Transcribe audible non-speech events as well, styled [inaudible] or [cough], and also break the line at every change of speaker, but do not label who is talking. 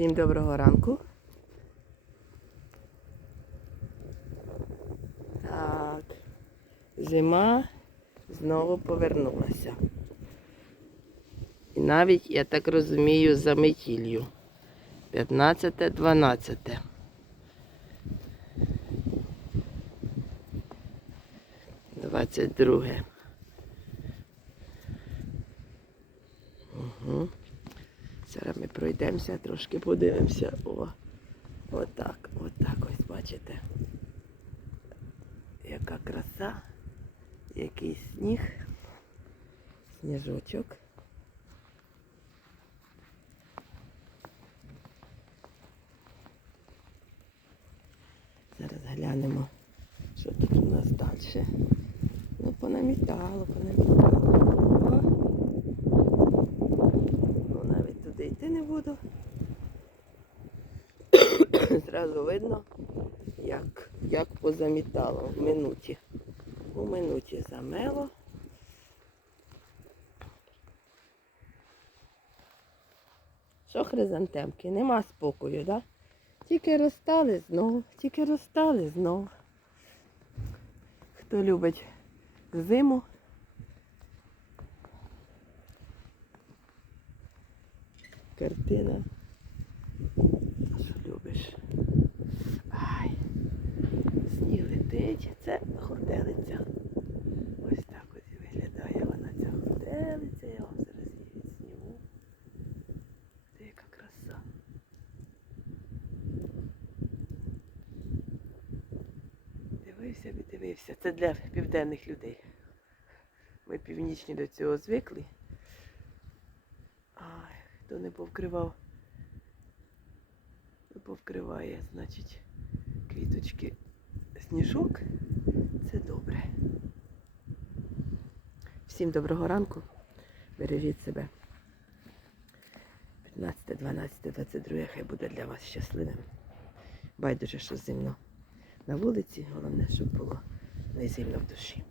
Всім доброго ранку. Так, зима знову повернулася. І навіть, я так розумію, за метіллю. 15-12. Двадцять друге. Угу. Зараз ми пройдемося, трошки подивимося. О, отак, отак ось бачите. Яка краса, який сніг, сніжочок. Зараз глянемо, що тут у нас далі. Ну, понамітало, понамітало. О. Ну, навіть туди йти не буду. [coughs] Зразу видно, як, як позамітало в минуті. У минуті замело. Що хризантемки? Нема спокою, да? Тільки розстали знов, тільки розстали знов. Хто любить зиму, картина. Що любиш? Ай, сніг летить, це хурделиця. Ось так ось виглядає вона ця хурделиця. Я вам зараз її відсніму. Де яка краса. Дивився, дивився. Це для південних людей. Ми північні до цього звикли. Хто не повкривав, не повкриває, значить, квіточки сніжок. Це добре. Всім доброго ранку. Бережіть себе. 15, 12, 22 хай буде для вас щасливим. Байдуже, що зимно на вулиці, головне, щоб було не зимно в душі.